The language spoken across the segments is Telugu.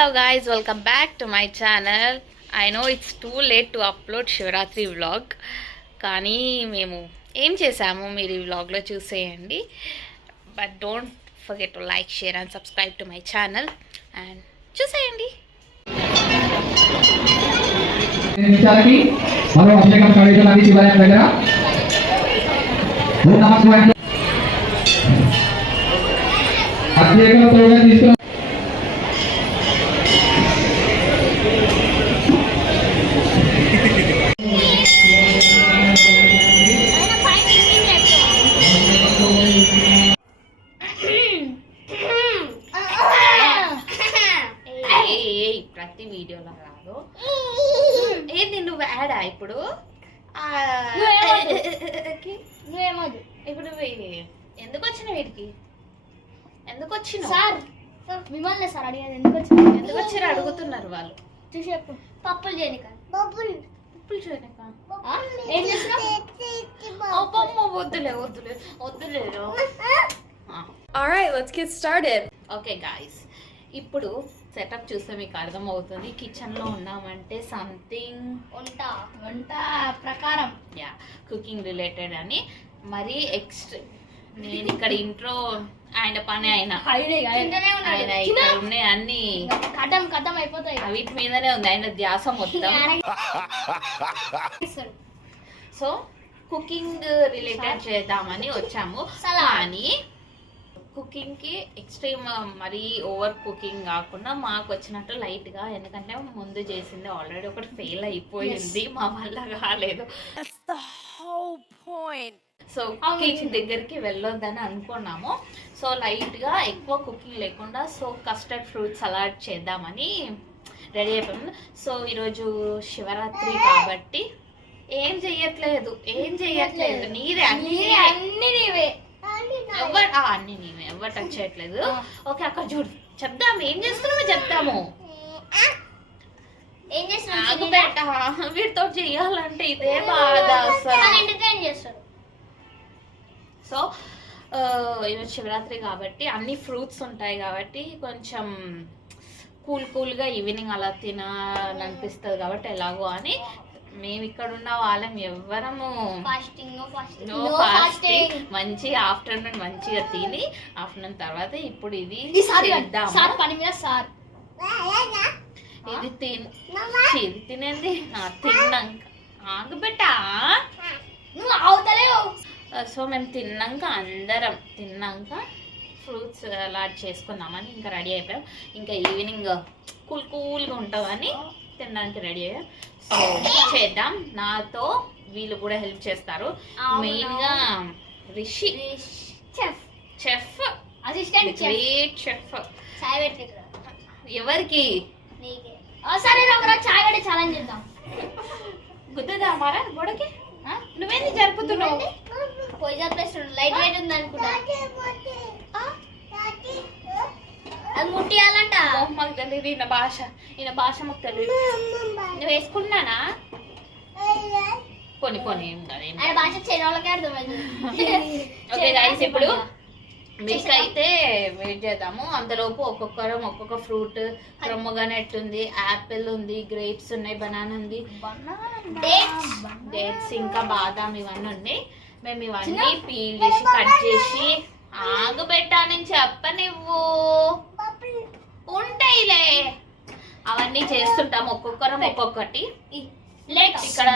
Hello guys, welcome back to my channel. I know it's too late to upload Shivaratri vlog. కానీ మేము ఏం చేసాము మీరు ఈ వ్లాగ్లో చూసేయండి. But don't forget to like, share and subscribe to my channel and చూసేయండి. ప్రతి వీడియోలో రాదు. ఏంది నువ్వు యాడా ఇప్పుడు? ఇప్పుడు ఎందుకు వచ్చిన వీడికి? ఎందుకు వచ్చిన సార్? మిమ్మల్ని సార్ అడిగేది ఎందుకు వచ్చారు అడుగుతున్నారు వాళ్ళు. చూసి పప్పులు చేయనిక పప్పులు చేయనిక ఏం చేస్తున్నావు? వద్దులే వద్దులే వద్దులే. Alright, let's get started. Okay guys, ఇప్పుడు సెటప్ చూస్తే మీకు అర్థమవుతుంది. కిచెన్లో ఉన్నామంటే సంథింగ్ వంట ప్రకారం కుకింగ్ రిలేటెడ్ అని. మరీ ఎక్స్ట్రా నేను ఇక్కడ ఇంట్రో ఆయన పని ఆయన ఇక్కడ ఉన్నాయి అన్ని కథం అయిపోతాయి. వీటి మీదనే ఉంది ఆయన ధ్యాస మొత్తం. సో కుకింగ్ రిలేటెడ్ చేద్దామని వచ్చాము. కానీ కుకింగ్ కి ఎక్స్ట్రీమ్ మరీ ఓవర్ కుకింగ్ కాకుండా మాకు వచ్చినట్టు లైట్ గా, ఎందుకంటే ముందు చేసింది ఆల్రెడీ ఒకటి ఫెయిల్ అయిపోయింది, మా వల్ల కాలేదు. సో కుకింగ్ దగ్గరికి వెళ్ళొద్దని అనుకున్నాము. సో లైట్ గా ఎక్కువ కుకింగ్ లేకుండా సో కస్టర్డ్ ఫ్రూట్ సలాడ్ చేద్దామని రెడీ అయిపోయాము. సో ఈరోజు శివరాత్రి కాబట్టి ఏం చెయ్యట్లేదు నీదే అన్ని నీవే ఎవరు టచ్ చేయట్లేదు. ఓకే అక్కడ చూడు, చెప్దాము ఏం చేస్తున్నామో చెప్తాము. వీటితో చెయ్యాలంటే ఇదే బాధ అసలు. సో ఈరోజు శివరాత్రి కాబట్టి అన్ని ఫ్రూట్స్ ఉంటాయి కాబట్టి కొంచెం కూల్గా ఈవినింగ్ అలా తినాలనిపిస్తుంది కాబట్టి ఎలాగో అని మేము ఇక్కడ ఉన్న వాళ్ళం ఎవ్వరము మంచి ఆఫ్టర్నూన్ మంచిగా తిని ఆఫ్టర్నూన్ తర్వాత ఇప్పుడు ఇది ఇది తినేది తిన్నాక ఆగబెట్ట. సో మేము అందరం తిన్నాక ఫ్రూట్స్ అలాట్ చేసుకుందామని ఇంకా రెడీ అయిపోయాం. ఇంకా ఈవినింగ్ కూల్గా ఉంటామని తినడానికి రెడీ అయ్యాం. సో చేద్దాం. నాతో వీళ్ళు కూడా హెల్ప్ చేస్తారు. మెయిన్ గా రిషి చెఫ్ అసిస్టెంట్ చెఫ్. ఎవరికి? సరే చాయ్ పెట్టి ఛాలెంజ్ చేద్దాం. గుద్దుదా మారా గోడకి? నువ్వేంది జరుపుతున్నావు? లైట్ వెయిట్ ఉంది అనుకుంటా. అది ముట్టియాలంట. మాకు తెలియదు ఈయన భాష మాకు తెలియదు. నువ్వు వేసుకున్నానా? కొన్ని భాష చేయడానికి అర్థమైంది. ఓకే గైస్, ఇప్పుడు మిల్క్ అయితే వెయిట్ చేద్దాము. అంతలోపు ఒక్కొక్క ఫ్రూట్, ప్రొమోగ్రానేట్ ఉంది, యాపిల్ ఉంది, గ్రేప్స్ ఉన్నాయి, బనానా ఉంది, డేట్స్ ఇంకా బాదాం ఇవన్నీ ఉన్నాయి. మేము ఇవన్నీ పీల్ చేసి కట్ చేసి ఆగబెట్టానని చెప్పనివ్వు ఉంటాయిలే. అవన్నీ చేస్తుంటాము ఒక్కొక్కటి. ఇక్కడ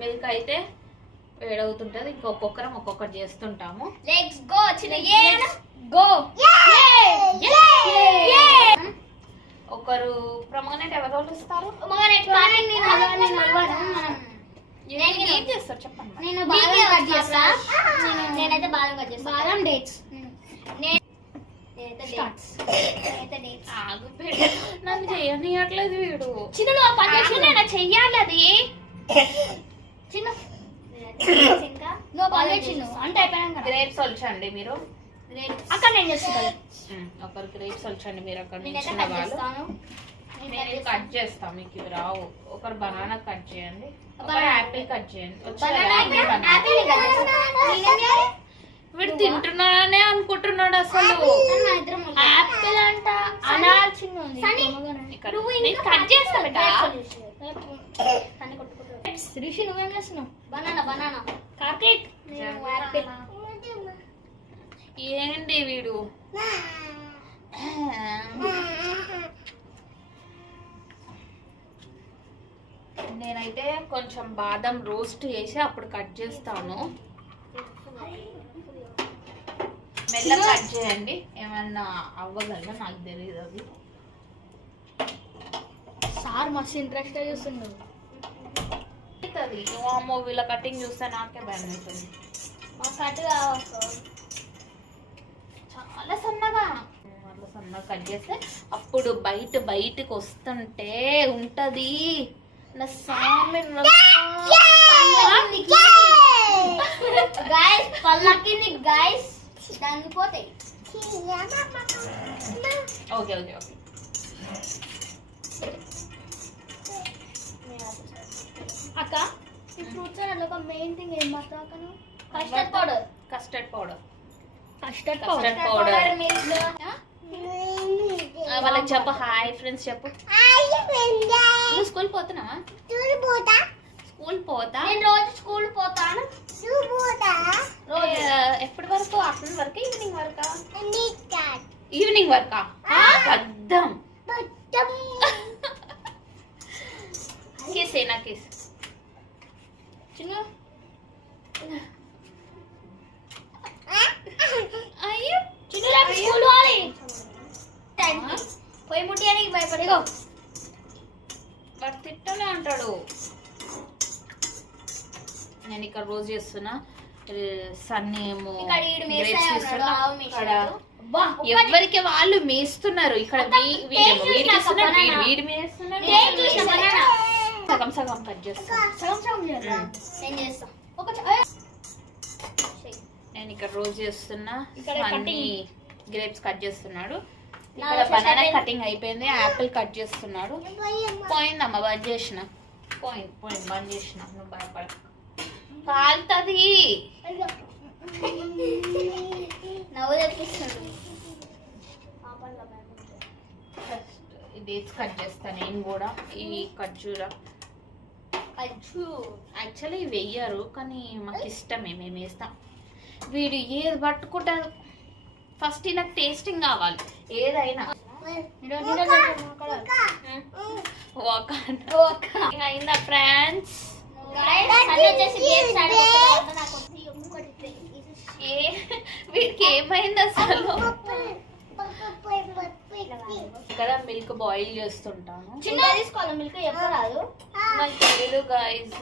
మిల్క్ అయితే వేడవుతుంటది. ఒక్కొక్కటి చేస్తుంటాము. ఒకరు ప్రమోనేట్ ఎవరు ఇస్తారు? ఏం చేస్తారు చెప్పండి. నేనైతే బాదం కట్ చేస్తా. బాదం డేట్స్. నన్ను చేయనియట్లేదు వీడు. చిన్న చెయ్యాలి అది చిన్న గ్రేప్స్ వచ్చండి మీరు అక్కడ నేను చేస్తాను. ఒకరు గ్రేప్స్ వచ్చండి మీరు అక్కడ నుంచి వాళ్ళు. నేను కట్ చేస్తా, మీకు ఇవి రావు. ఒకరు బనానా కట్ చేయండి, ఒకరు యాపిల్ కట్ చేయండి. వీడు తింటున్నాడనే అనుకుంటున్నాడు అసలు. యాపిల్ అంట అనాల్సింది ఉంది. నేను కట్ చేస్తా బేటా. రిషి నువ్వేం చేస్తున్నావు? Banana Karthik Apple. ఏంటి వీడు? నేనైతే కొంచెం బాదం రోస్ట్ చేసి అప్పుడు కట్ చేస్తాను. మెల్ల కట్ చేయండి, ఏమన్నా అవ్వగలరా నాకు తెలియదు. అది సార్ మస్తు ఇంట్రెస్ట్ చూస్తున్నాడు. అమ్మో వీళ్ళ కటింగ్ చూస్తే నాకే భయం అవుతుంది. మా కట్ కావాలి చాలా సన్నగా అట్లా సన్నగా కట్ చేస్తే అప్పుడు బయటకు వస్తుంటే ఉంటది నా సామి. గైస్ పల్లకింది గైస్, దాన్ని పోతాయి. Okay okay okay. అక్క ఈ ఫ్రూట్స్ అలా ఒక మెయిన్ థింగ్ ఏం మాట్లాడతాను? Custard powder. కస్టర్డ్ పౌడర్ వాళ్ళకి చెప్పు. హాయ్ ఫ్రెండ్స్ చెప్పు. నువ్వు స్కూల్ పోతున్నావా? స్కూల్ పోతా. నేను రోజు స్కూల్ పోతాను. ఎప్పటి వరకు? ఆఫ్టర్నూన్ వరకు, ఈవినింగ్ వరకా? ఈవినింగ్ వరకా? అర్థం. కిస్ ఏనా కిస్ చిన్న అయ్యో చిన్న స్కూల్ పోవాలి. పోయి ముట్టియానికి భయపడిగో వాడు తిట్టనే అంటాడు. నేను ఇక్కడ రోజు చేస్తున్నా. సన్నీ ఏమో ఎవరికి వాళ్ళు మేస్తున్నారు. ఇక్కడ వీడి మేస్తున్నారు. సగం సగం కట్ చేస్తాను. నేను ఇక్కడ రోజు చేస్తున్నా. సన్నీ గ్రేప్స్ కట్ చేస్తున్నాడు. ఇక్కడ బనానా కటింగ్ అయిపోయింది. యాపిల్ కట్ చేస్తున్నాడు. పోయిందమ్మా బంద్ చేసిన. పోయింది బంద్ చేసిన. నువ్వు భయపడ కాలుతుంది. నవ్వు తెప్పిస్తాడు. ఇది కట్ చేస్తాను నేను కూడా. ఈ ఖర్జూర యాక్చువల్లీ వెయ్యరు కానీ మాకు ఇష్టమే, మేము వేస్తాం. వీడు ఏది పట్టుకుంటారు ఫస్ట్ నాకు టేస్టింగ్ కావాలి ఏదైనా. అయిందా ఫ్రెండ్స్? వీడికి ఏమైంది అసలు? ఇక్కడ మిల్క్ బాయిల్ చేస్తుంటాను. చిన్న తీసుకోవాలి మిల్క్ చెప్పరాదు నాకు తెలియదు guys.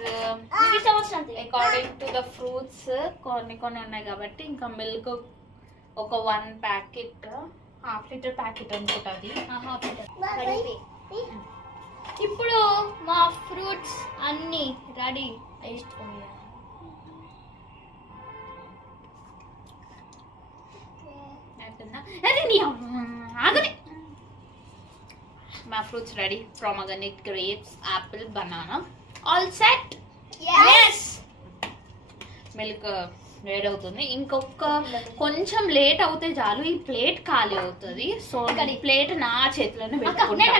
According to the fruits కొన్ని ఉన్నాయి కాబట్టి ఇంకా మిల్క్ ఒక 1 ప్యాకెట్, ½ లీటర్ ప్యాకెట్ అనుకుంటుంది. ఇప్పుడు మా ఫ్రూట్స్ అన్ని రెడీ అయిపోయాయి. మా fruits ready. Pomegranate, grapes, Apple, banana all set. Milk వేడి అవుతుంది. ఇంకొక కొంచెం లేట్ అవుతే చాలు ఈ ప్లేట్ ఖాళీ అవుతుంది. సో ఈ ప్లేట్ నా చేతిలోనే పెట్టుకుంటా.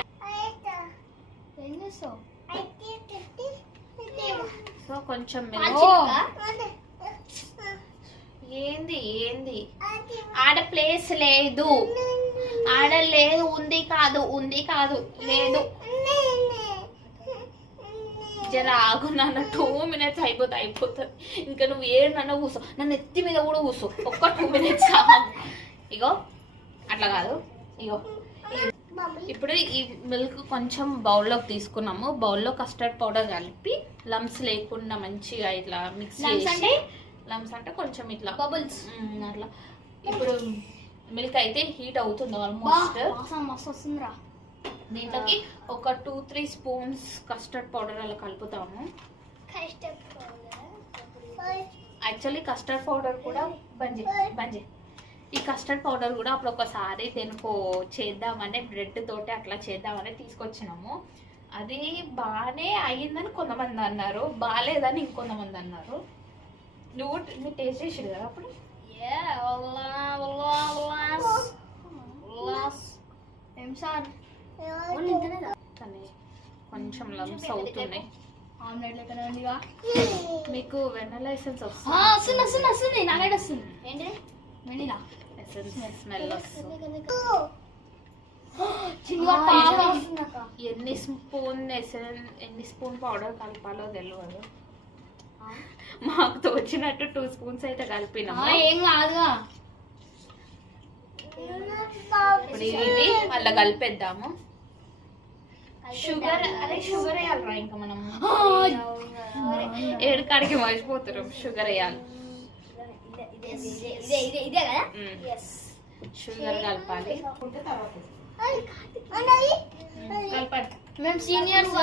సో కొంచెం ఏంది ఆడ ప్లేస్ లేదు, ఆడ లేదు, ఉంది కాదు లేదు. జర ఆగు నాన్న, 2 minutes అయిపోతుంది. ఇంకా నువ్వు ఏడన్నా కూర్చో, నన్ను ఎత్తి మీద కూడా కూర్చో. ఒక్క 2 minutes. ఇగో అట్లా కాదు. ఇగో ఇప్పుడు ఈ మిల్క్ కొంచెం బౌల్లోకి తీసుకున్నాము. బౌల్లో కస్టర్డ్ పౌడర్ కలిపి లమ్స్ లేకుండా మంచిగా ఇట్లా మిక్స్ చేసి, లమ్స్ అంటే కొంచెం ఇట్లా బబుల్స్ అట్లా. ఇప్పుడు మిల్క్ అయితే హీట్ అవుతుంది ఆల్మోస్ట్. వస్తుందిరా. దీంట్లోకి ఒక 2-3 స్పూన్స్ కస్టర్డ్ పౌడర్ అలా కలుపుతాము. యాక్చువల్లీ కస్టర్డ్ పౌడర్ కూడా బంజే ఈ కస్టర్డ్ పౌడర్ కూడా అప్పుడు ఒకసారి దేనికో చేద్దామని బ్రెడ్ తోటి అట్లా చేద్దామని తీసుకొచ్చినాము. అది బాగానే అయ్యిందని కొంతమంది అన్నారు, బాగాలేదని ఇంకొంతమంది అన్నారు. నువ్వు టేస్ట్ చేసాడు కదా అప్పుడు? ఏం సార్ కానీ కొంచెం లంప్స్ అవుతున్నాయి. ఆమ్లెట్ లెక్కనే ఉందిగా. మీకు వెన్నెలా ఎసెన్స్ వస్తుంది వస్తుంది వస్తుంది నాకైతే వస్తుంది. ఏంటి వెనీలా ఎసెన్స్ స్మెల్ వస్తుంది. ఎన్ని స్పూన్ పౌడర్ కలపాలో తెలియదు. మాకు తోచినట్టు 2 స్పూన్స్ అయితే కలిపినాము. ఏం కాదుగా. ఇప్పుడు ఇవి మళ్ళీ కలిపేద్దాము. షుగర్ వేయాలరా ఇంకా మనం ఏడుకాడికి మర్చిపోతున్నాం. షుగర్ వేయాలి. షుగర్ కలపాలి. మేము సీనియర్స్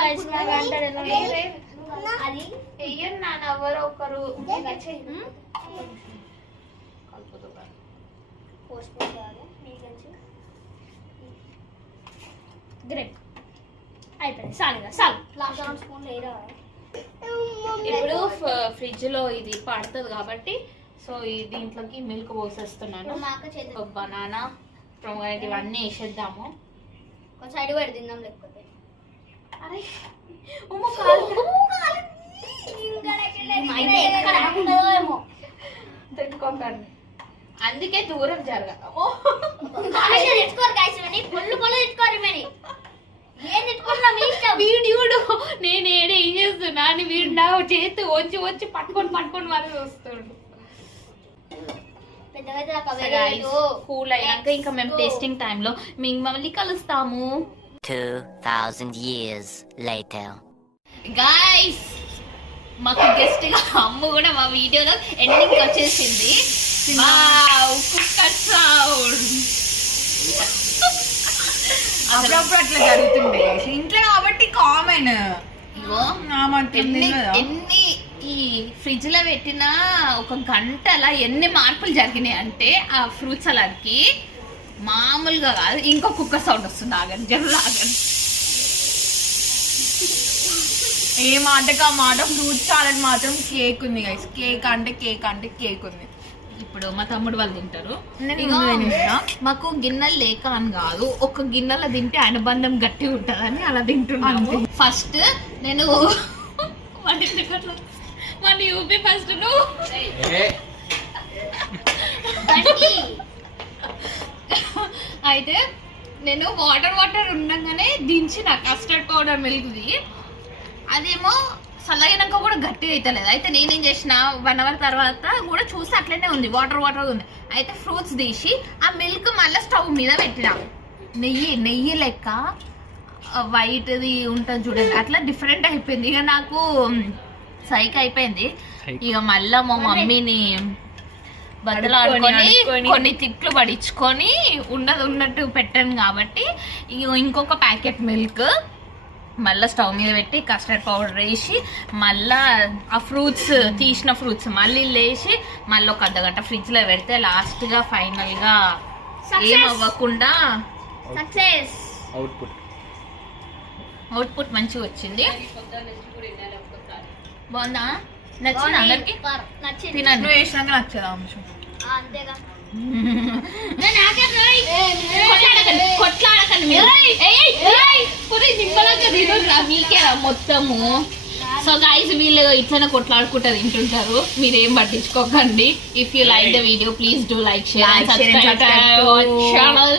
అది వెయ్యండి నాన్న ఎవరో ఒకరు గ్రేట్ అయిపోయింది. చాలు ఇప్పుడు ఫ్రిడ్జ్ లో ఇది పడుతుంది కాబట్టి సో దీంట్లోకి మిల్క్ పోసేస్తున్నాను. బనానా పొమగ్రానేట్ ఇవన్నీ వేసేద్దాము. కొంచెం సైడ్ పెట్టి తిందాం లేకపోతే. అరే తిట్టుకోకండి, అందుకే దూరం జరగదు. వీడు నేను ఏం చేస్తున్నా అని వీడు నా చేతి వచ్చి వచ్చి పట్టుకొని మరి వస్తుండు. కూల్ అయ్యాక ఇంకా మేము టేస్టింగ్ టైంలో మిమ్మల్ని కలుస్తాము. 2000 years later. గైస్ మాకు గెస్ట్ గా అమ్మ కూడా మా వీడియోలో ఎండింగ్ వచ్చేసింది. అప్పుడప్పుడు అట్లా జరుగుతుండే ఇంట్లో కాబట్టి కామన్. ఎన్ని ఈ ఫ్రిడ్జ్ లో పెట్టిన 1 గంటలా ఎన్ని మార్పులు జరిగినాయి అంటే ఆ ఫ్రూట్ సలాడ్ కి మామూలుగా కాదు. ఇంకో కుక్క సౌండ్ వస్తుంది. ఆగండి జరుగు ఆగండి. ఏ మాటకు ఆ మాట. ఫ్రూట్ సాలడ్ మాత్రం కేక్ ఉంది గైస్. కేక్ అంటే కేక్ ఉంది. ఇప్పుడు మా తమ్ముడు వాళ్ళు తింటారు. నేను మాకు గిన్నెలు లేక అని కాదు, ఒక గిన్నెలో తింటే అనుబంధం గట్టి ఉంటదని అలా తింటున్నాను. ఫస్ట్ నేను మన యూపీ ఫస్ట్ అయితే నేను వాటర్ ఉండగానే దించిన కస్టర్డ్ పౌడర్ మిల్క్ది. అదేమో చల్లగినాక కూడా గట్టిగా అవుతలేదు. అయితే నేనేం చేసిన 1 అవర్ తర్వాత కూడా చూసి అట్లనే ఉంది, వాటర్ ఉంది. అయితే ఫ్రూట్స్ తీసి ఆ మిల్క్ మళ్ళీ స్టవ్ మీద పెట్టిన. నెయ్యి లెక్క వైట్ది ఉంటుంది చూడండి, అట్లా డిఫరెంట్ అయిపోయింది. ఇక నాకు సైక్ అయిపోయింది. ఇక మళ్ళా మా మమ్మీని బదులాడుకొని కొన్ని తిట్లు పడించుకొని ఉన్నట్టు పెట్టాను కాబట్టి ఇంకొక ప్యాకెట్ మిల్క్ మళ్ళీ స్టవ్ మీద పెట్టి కస్టర్డ్ పౌడర్ వేసి మళ్ళా ఆ ఫ్రూట్స్ తీసిన ఫ్రూట్స్ మళ్ళీ లేచి మళ్ళీ 1 అర్ధగంట ఫ్రిడ్జ్ లో పెడితే లాస్ట్ గా ఫైనల్ గా ఏం అవ్వకుండా అవుట్పుట్ మంచిగా వచ్చింది. బాగుందా? నచ్చింది అందరికి? తినండి. నువ్వు వేసినాక నచ్చదా అంశం? అంతేగా. కొట్లాడకండి మీకేరా మొత్తము. సో గైస్ వీళ్ళు ఇట్లనే కొట్లాడుకుంటూ తింటుంటారు, మీరేం పట్టించుకోకండి. If you like the video please do like, share and subscribe channel.